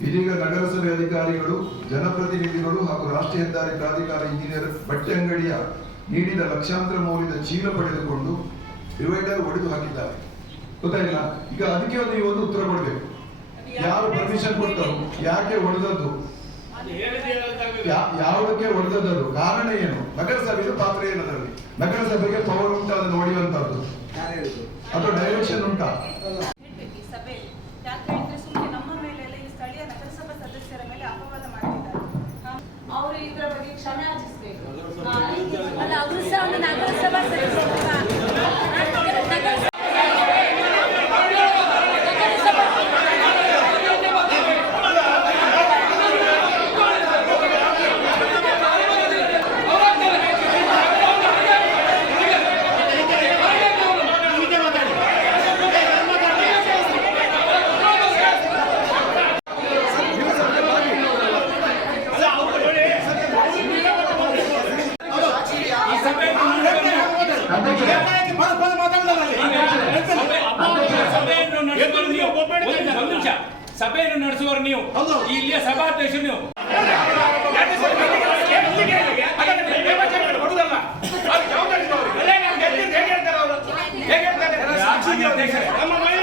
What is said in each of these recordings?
ಇದೀಗ ನಗರಸಭೆ ಅಧಿಕಾರಿಗಳು ಜನಪ್ರತಿನಿಧಿಗಳು ಹಾಗೂ ರಾಷ್ಟ್ರೀಯ ಹೆದ್ದಾರಿ ಪ್ರಾಧಿಕಾರ ಇಂಜಿನಿಯರ್ ಬಟ್ಟೆ ಅಂಗಡಿಯ ನೀಡಿದ ಲಕ್ಷಾಂತರ ಮೌಲ್ಯದ ಚೀಲ ಪಡೆದುಕೊಂಡು ಡಿವೈಡರ್ ಒಡೆದು ಹಾಕಿದ್ದಾರೆ. ಗೊತ್ತಾಗಿಲ್ಲ? ಈಗ ಅದಕ್ಕೆ ಒಂದು ನೀವು ಒಂದು ಉತ್ತರ ಕೊಡಬೇಕು. ಯಾರು ಪರ್ಮಿಷನ್ ಕೊಟ್ಟರು? ಯಾಕೆ ಹೊಡೆದದ್ದು ಯಾವುದಕ್ಕೆ ಹೊಡೆದದ್ದು ಕಾರಣ ಏನು? ನಗರಸಭೆಯ ಪಾತ್ರ ಏನದರಲ್ಲಿ ನಗರಸಭೆಗೆ ಪವರ್ ಉಂಟು ಅದನ್ನು ನೋಡಿರುವಂತಹದ್ದು ಅಥವಾ ಡೈರೆಕ್ಷನ್ ಉಂಟಾ ಹೇಳ್ಬೇಕು ಈ ಸಭೆಯಲ್ಲಿ ಯಾಕೆ ಹೇಳಿದ್ರೆ ಸುಮ್ಮನೆ ನಮ್ಮ ಮೇಲೆಲ್ಲ ಈ ಸ್ಥಳೀಯ ನಗರಸಭಾ ಸದಸ್ಯರ ಮೇಲೆ ಅಪವಾದ ಮಾಡ್ತಿದ್ದಾರೆ ಅವರು ಇದರ ಬಗ್ಗೆ ಕ್ಷಮೆ ಯಾಚಿಸ್ಬೇಕು ಹಾ, ಅಲ್ಲ ಅವರು ಸಹ ಒಂದು ನಗರಸಭಾ ಸದಸ್ಯರಲ್ವಾ? ನಗರಸಭಾ ಸಭೆಯನ್ನು ನಡೆಸುವವರು ನೀವು. ಇಲ್ಲಿಯ ಸಭಾಧ್ಯಕ್ಷರು ನೀವು. ಆಯ್ತು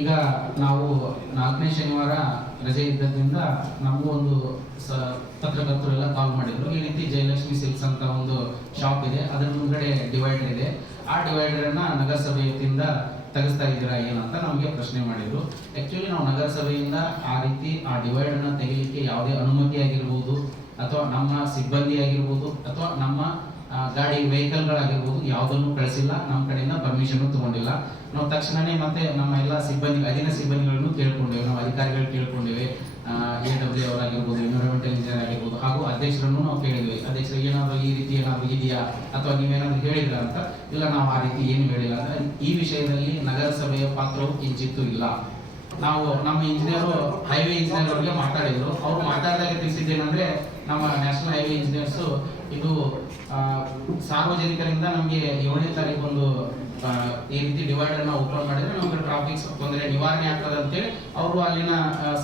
ಈಗ ನಾವು ನಾಲ್ಕನೇ ಶನಿವಾರ ರಜೆ ಇದ್ದದ್ರಿಂದ ನಮಗೂ ಒಂದು ಸ ಪತ್ರಕರ್ತರು ಎಲ್ಲ ಕಾಲ್ ಮಾಡಿದ್ರು. ಈ ರೀತಿ ಜಯಲಕ್ಷ್ಮಿ ಸಿಲ್ಕ್ಸ್ ಅಂತ ಒಂದು ಶಾಪ್ ಇದೆ. ಅದರ ಮುಂದ್ಗಡೆ ಡಿವೈಡರ್ ಇದೆ. ಆ ಡಿವೈಡರನ್ನು ನಗರಸಭೆ ವತಿಯಿಂದ ತೆಗೆಸ್ತಾ ಇದ್ದೀರಾ ಏನಂತ ನಮಗೆ ಪ್ರಶ್ನೆ ಮಾಡಿದ್ರು. ಆ್ಯಕ್ಚುಲಿ ನಾವು ನಗರಸಭೆಯಿಂದ ಆ ರೀತಿ ಆ ಡಿವೈಡರ್ನ ತೆಗಿಲಿಕ್ಕೆ ಯಾವುದೇ ಅನುಮತಿ ಆಗಿರ್ಬೋದು. ಅಥವಾ ನಮ್ಮ ಸಿಬ್ಬಂದಿ ಆಗಿರ್ಬೋದು ಅಥವಾ ನಮ್ಮ ಗಾಡಿ ವೆಹಿಕಲ್ಗಳಾಗಿರ್ಬೋದು ಯಾವುದನ್ನು ಕಳಿಸಿಲ್ಲ, ನಮ್ಮ ಕಡೆಯಿಂದ ಪರ್ಮಿಷನ್ ತಗೊಂಡಿಲ್ಲ. ನಾವು ತಕ್ಷಣನೇ ಮತ್ತೆ ನಮ್ಮ ಎಲ್ಲ ಸಿಬ್ಬಂದಿ, ಅಧೀನ ಸಿಬ್ಬಂದಿಗಳನ್ನು ಕೇಳ್ಕೊಂಡಿವೆ. ನಾವು ಅಧಿಕಾರಿಗಳು ಕೇಳ್ಕೊಂಡಿವೆ. ಎ ಡಬ್ಲ್ಯೂ ಅವರಾಗಿರ್ಬೋದು ಎನ್ವಿರಾನ್ಮೆಂಟಲ್ ಇಂಜಿನಿಯರ್ ಆಗಿರ್ಬೋದು, ಹಾಗೂ ಅಧ್ಯಕ್ಷರನ್ನು ನಾವು ಕೇಳಿದ್ವಿ. ಅಧ್ಯಕ್ಷರು, ಏನಾದರೂ ಈ ರೀತಿ ಏನಾದರೂ ಇದೆಯಾ? ಅಥವಾ ನೀವೇನಾದರೂ ಹೇಳಿದ್ರ ಅಂತ? ಇಲ್ಲ, ನಾವು ಆ ರೀತಿ ಏನು ಹೇಳಿಲ್ಲ. ಅಂದ್ರೆ ಈ ವಿಷಯದಲ್ಲಿ ನಗರಸಭೆಯ ಪಾತ್ರವು ಕಿಂಚಿತ್ತೂ ಇಲ್ಲ. ನಾವು, ನಮ್ಮ ಇಂಜಿನಿಯರು ಹೈವೇ ಇಂಜಿನಿಯರ್ ಅವರಿಗೆ ಮಾತಾಡಿದ್ರು. ಅವ್ರು ಮಾತಾಡಿದಾಗ ತಿಳಿಸಿದ್ದೇನೆಂದ್ರೆ ನಮ್ಮ ನ್ಯಾಷನಲ್ ಹೈವೇ ಇಂಜಿನಿಯರ್ಸ್ ಇದು ಸಾರ್ವಜನಿಕರಿಂದ ನಮಗೆ ಏಳನೇ ತಾರೀಕು ಒಂದು ಈ ರೀತಿ ಡಿವೈಡರ್ನ ಓಪನ್ ಮಾಡಿದ್ರೆ ನಮಗೆ ಟ್ರಾಫಿಕ್ ತೊಂದರೆ ನಿವಾರಣೆ ಆಗ್ತದೆ ಅಂತೇಳಿ ಅವರು ಅಲ್ಲಿನ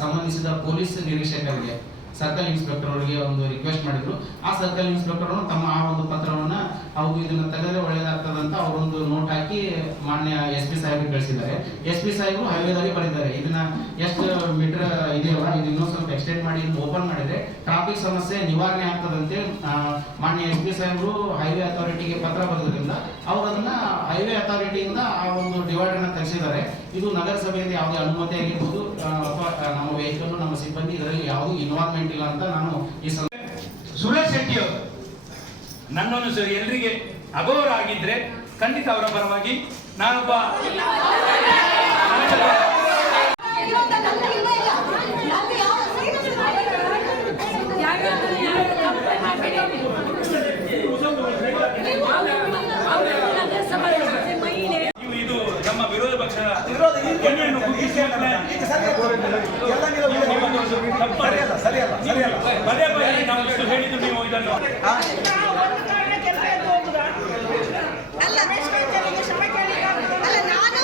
ಸಂಬಂಧಿಸಿದ ಪೊಲೀಸ್ ನಿರೀಕ್ಷಕರಿಗೆ ಸರ್ಕಲ್ ಇನ್ಸ್ಪೆಕ್ಟರ್ ಅವರಿಗೆ ಒಂದು ರಿಕ್ವೆಸ್ಟ್ ಮಾಡಿದ್ರು. ಆ ಸರ್ಕಲ್ ಇನ್ಸ್ಪೆಕ್ಟರ್ ಅವರು ತಮ್ಮ ಆ ಒಂದು ಪತ್ರವನ್ನ ಅವು ಇದನ್ನ ತೆಗೆದ್ರೆ ಒಳ್ಳೇದಾಗ್ತದೆ ಅಂತ ಅವರೊಂದು ನೋಟ್ ಹಾಕಿ ಮಾನ್ಯ ಎಸ್ ಪಿ ಸಾಹೇಬ್ ಕಳಿಸಿದ್ದಾರೆ. ಎಸ್ ಪಿ ಸಾಹೇಬರು ಹೈವೇದಲ್ಲಿ ಬರೆದಿದ್ದಾರೆ ಇದನ್ನ ಎಷ್ಟು ಮೀಟರ್ ಇದೆಯಲ್ಲ ಇದು ಇನ್ನೊಂದು ಸ್ವಲ್ಪ ಎಕ್ಸ್ಟೆಂಡ್ ಮಾಡಿ ಓಪನ್ ಮಾಡಿದ್ರೆ ಟ್ರಾಫಿಕ್ ಸಮಸ್ಯೆ ನಿವಾರಣೆ ಆಗ್ತದಂತೆ ಮಾನ್ಯ ಎಸ್ ಪಿ ಸಾಹೇಬ್ರು ಹೈವೇ ಅಥಾರಿಟಿಗೆ ಪತ್ರ ಬರೆದ್ರಿಂದ ಅವರು ಅದನ್ನ ಹೈವೇ ಅಥಾರಿಟಿಯಿಂದ ಆ ಒಂದು ಡಿವೈಡರ್ನ ತೆಗೆಸಿದ್ದಾರೆ. ಇದು ನಗರಸಭೆಯಿಂದ ಯಾವುದೇ ಅನುಮತಿ ಆಗಿರ್ಬೋದು ಅಥವಾ ನಮ್ಮ ವೆಹಿಕಲ್ ನಮ್ಮ ಸಿಬ್ಬಂದಿ ಇದರಲ್ಲಿ ಯಾವುದೂ ಇನ್ವಾಲ್ವ್ಮೆಂಟ್ ಇಲ್ಲ ಅಂತ ನಾನು ಈ ಸುರೇಶ್ ಶೆಟ್ಟಿ ಅವರು, ನನ್ನನ್ನು ಸರ್ ಎಲ್ರಿಗೆ ಆಗಿದ್ರೆ ಖಂಡಿತ ಅವರ ಪರವಾಗಿ ನಾನೊಬ್ಬ ಇರೋದು ಸರಿಯಲ್ಲ ಸರಿಯಲ್ಲ ಸರಿಯಲ್ಲ. ಪದೇ ಪದೇ ನಾವು ಎಷ್ಟು ಹೇಳಿದ್ದು ನೀವು ಇದನ್ನು. ಅಲ್ಲ ನಾನು